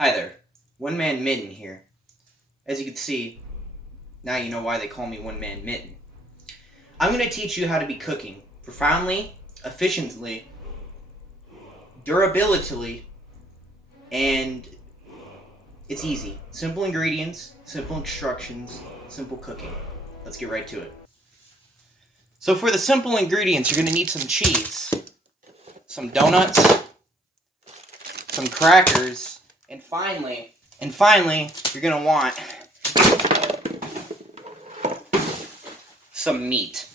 Hi there, One Man Mitten here. As you can see, now you know why they call me One Man Mitten. I'm going to teach you how to be cooking profoundly, efficiently, durability, and it's easy. Simple ingredients, simple instructions, simple cooking. Let's get right to it. So for the simple ingredients, you're going to need some cheese, some donuts, some crackers, and finally, you're going to want some meat.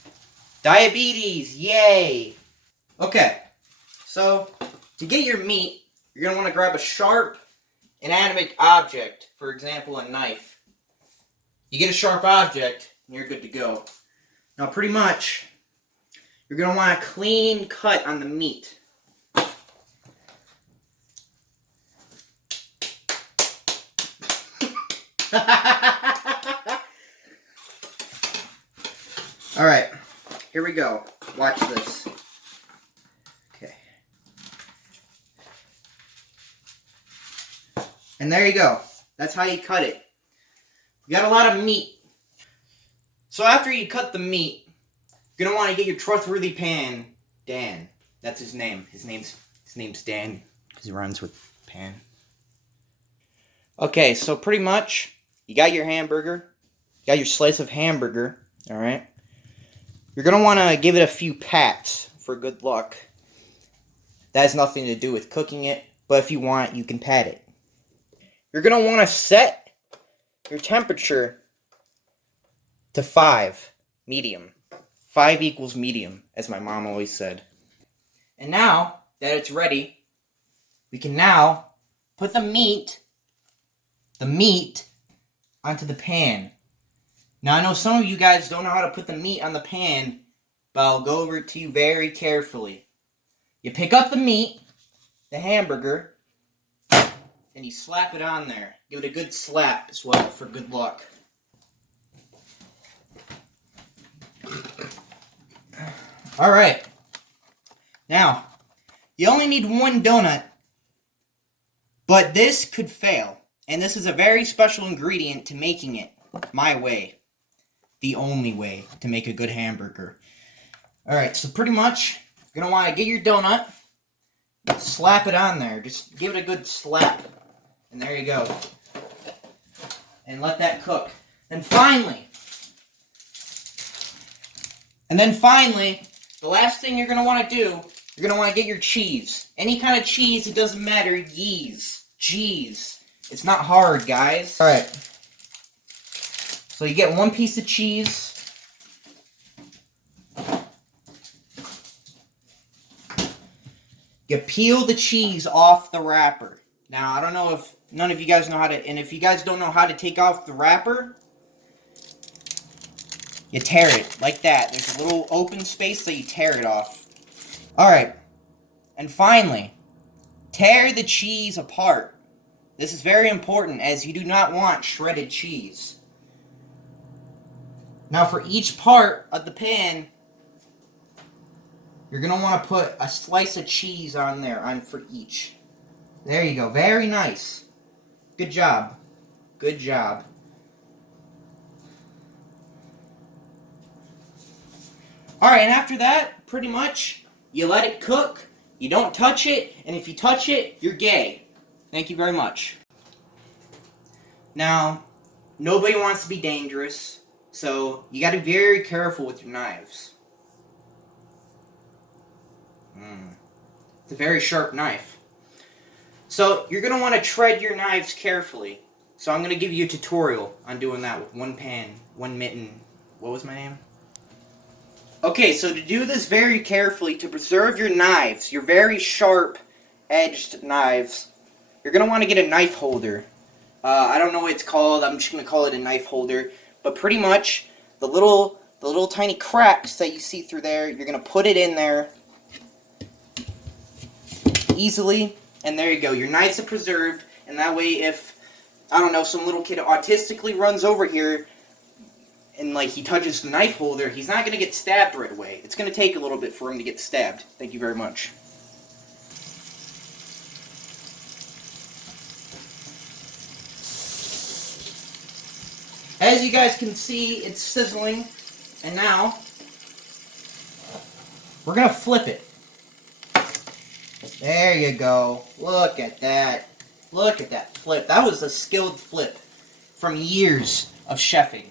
Diabetes, yay! Okay, so to get your meat, you're going to want to grab a sharp, inanimate object, for example, a knife. You get a sharp object, and you're good to go. Now, pretty much, you're going to want a clean cut on the meat. Alright, here we go. Watch this. Okay. And there you go. That's how you cut it. You got a lot of meat. So after you cut the meat, you're going to want to get your trustworthy pan. Dan. That's his name. His name's Dan, because he runs with pan. Okay, so pretty much, you got your hamburger. You got your slice of hamburger. Alright. You're going to want to give it a few pats for good luck. That has nothing to do with cooking it, but if you want, you can pat it. You're going to want to set your temperature to 5, medium. 5 equals medium, as my mom always said. And now that it's ready, we can now put the meat onto the pan. Now, I know some of you guys don't know how to put the meat on the pan, but I'll go over it to you very carefully. You pick up the meat, the hamburger, and you slap it on there. Give it a good slap as well for good luck. Alright. Now, you only need one donut, but this could fail. And this is a very special ingredient to making it my way. The only way to make a good hamburger. Alright, so pretty much, you're going to want to get your donut, slap it on there. Just give it a good slap. And there you go. And let that cook. And finally, the last thing you're going to want to do, you're going to want to get your cheese. Any kind of cheese, it doesn't matter. Cheese. It's not hard, guys. Alright. So you get one piece of cheese. You peel the cheese off the wrapper. Now, I don't know if none of you guys know how to, and if you guys don't know how to take off the wrapper, you tear it like that. There's a little open space that you tear it off. Alright. And finally, tear the cheese apart. This is very important as you do not want shredded cheese. Now for each part of the pan, you're going to want to put a slice of cheese on there, for each. There you go. Very nice. Good job. Good job. Alright, and after that, pretty much, you let it cook, you don't touch it, and if you touch it, you're gay. Thank you very much. Now, nobody wants to be dangerous, so you got to be very careful with your knives. It's a very sharp knife. So you're going to want to tread your knives carefully. So I'm going to give you a tutorial on doing that with one pan, one mitten. What was my name? Okay, so to do this very carefully, to preserve your knives, your very sharp-edged knives, you're going to want to get a knife holder. I don't know what it's called. I'm just going to call it a knife holder. But pretty much, the little tiny cracks that you see through there, you're going to put it in there easily. And there you go. Your knives are preserved. And that way, if, I don't know, some little kid autistically runs over here and, like, he touches the knife holder, he's not going to get stabbed right away. It's going to take a little bit for him to get stabbed. Thank you very much. As you guys can see, it's sizzling. And now, we're going to flip it. There you go. Look at that. Look at that flip. That was a skilled flip from years of chefing.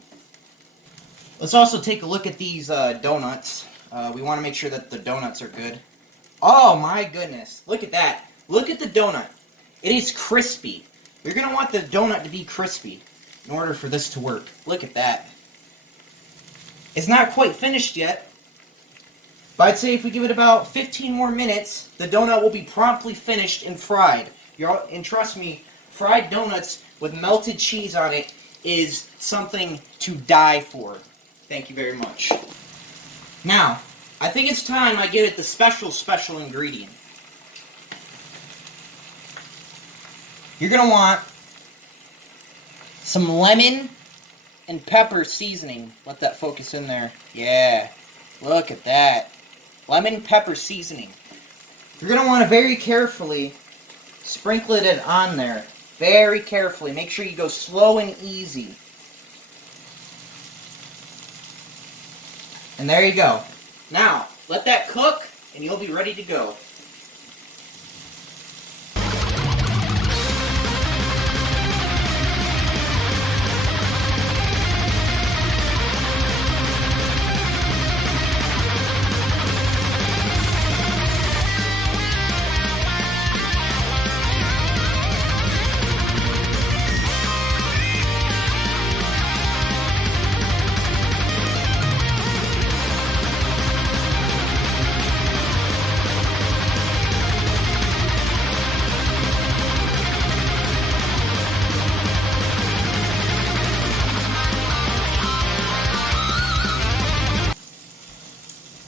Let's also take a look at these donuts. We want to make sure that the donuts are good. Oh my goodness. Look at that. Look at the donut. It is crispy. You're going to want the donut to be crispy in order for this to work. Look at that. It's not quite finished yet. But I'd say if we give it about 15 more minutes, the donut will be promptly finished and fried. And trust me, fried donuts with melted cheese on it is something to die for. Thank you very much. Now, I think it's time I give it the special ingredient. You're going to want some lemon and pepper seasoning. Let that focus in there. Yeah, look at that. Lemon pepper seasoning. You're going to want to very carefully sprinkle it on there. Very carefully. Make sure you go slow and easy. And there you go. Now, let that cook and you'll be ready to go.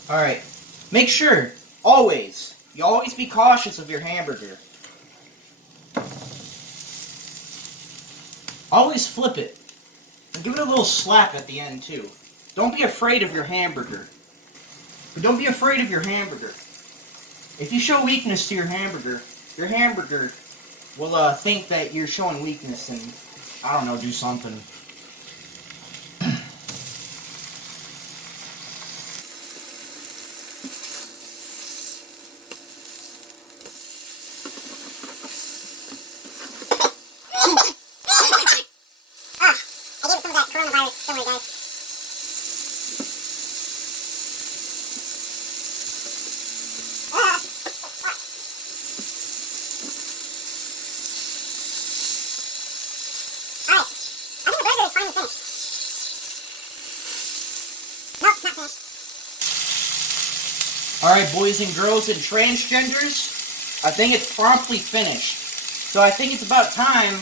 Alright, make sure, you always be cautious of your hamburger. Always flip it. And give it a little slap at the end too. Don't be afraid of your hamburger. But don't be afraid of your hamburger. If you show weakness to your hamburger will think that you're showing weakness and, I don't know, do something. Alright, boys and girls and transgenders, I think it's promptly finished. So I think it's about time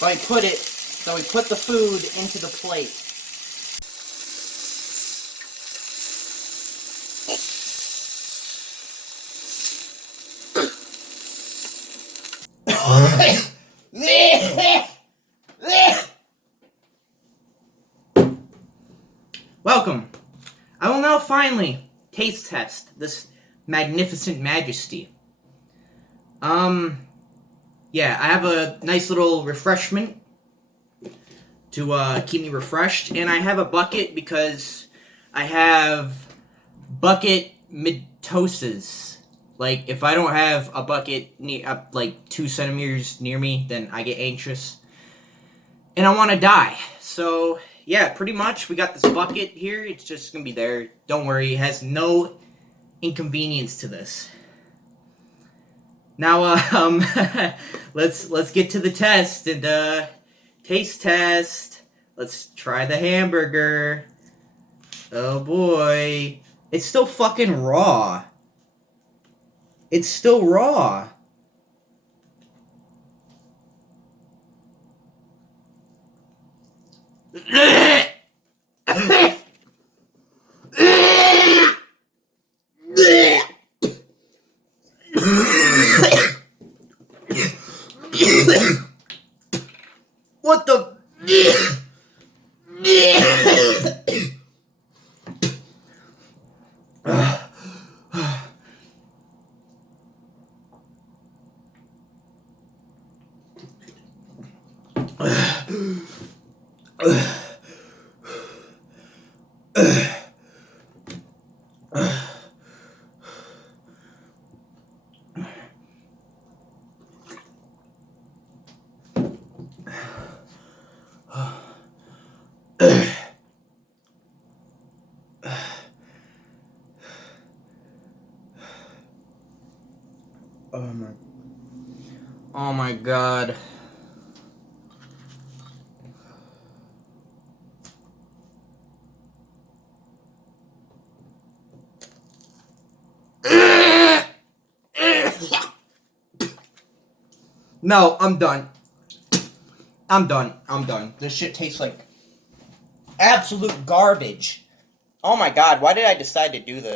that we put the food into the plate. Welcome. I will now finally taste test this magnificent majesty. Yeah, I have a nice little refreshment to keep me refreshed, and I have a bucket because I have bucket mitosis. Like, if I don't have a bucket like 2 centimeters near me, then I get anxious, and I want to die. So, yeah, pretty much, we got this bucket here. It's just gonna be there. Don't worry, it has no inconvenience to this. Now, let's get to the test and taste test. Let's try the hamburger. Oh boy, it's still fucking raw. It's still raw. What the? Oh my god. No, I'm done. I'm done. This shit tastes like absolute garbage. Oh my god, why did I decide to do this?